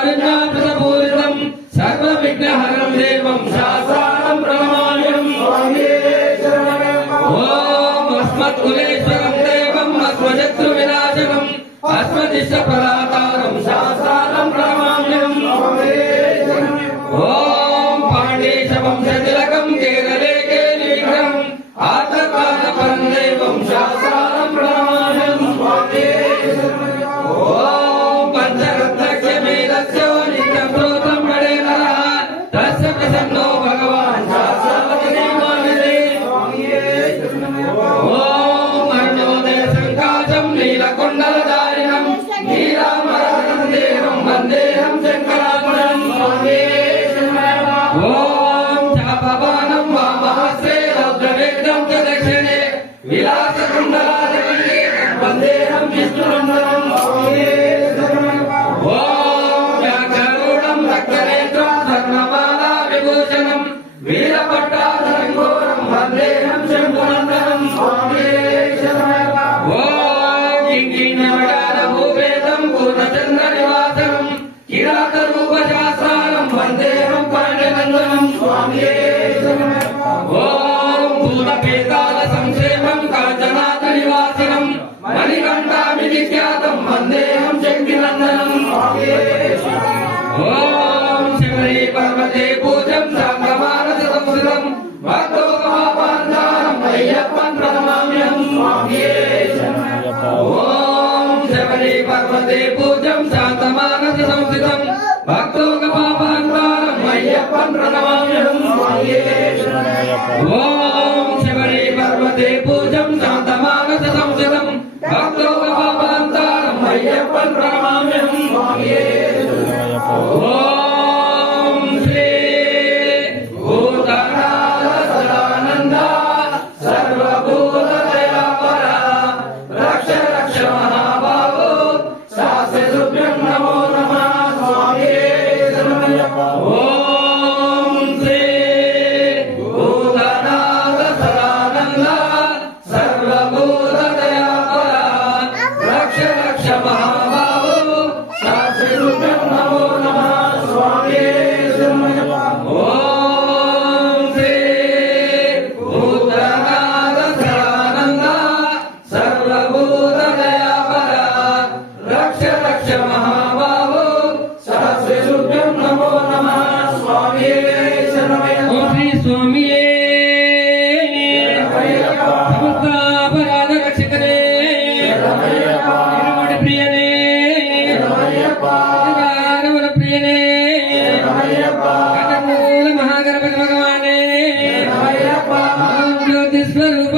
कारुण्यामृतपूरितं सर्वविघ्नहरं देवं शास्त्राणं प्रणमाम्यहम्। ॐ अस्मत्कुलेश्वरं देवम् अस्मशत्रुविनाशनम् अस्मदिष्टप्रदातारं शास्त्राणं प्रणमाम्यहम्। ॐ पाण्डेशवंशतिलकं केरले केलिविग्रहम् आत्मकालपरं देवं शास्त्राणं प्रणमाम्यहम्। पर्वते पूजं साङ्गमानस संस्कृतं भक्तो महापान्तारं अय्यप्पं प्रणमाम्यहम्। ॐ शबरी पर्वते पूजं शान्तमानस संस्कृतं भक्तो महापान्तारं अय्यप्पं प्रणमाम्यहम्। ॐ शबरी पर्वते पूजं शान्तमानस संस्कृतं भक्तो महापान्तारं अय्यप्पं प्रणमाम्यहम्। महागणपति भगवाने ज्योतिस्वरूप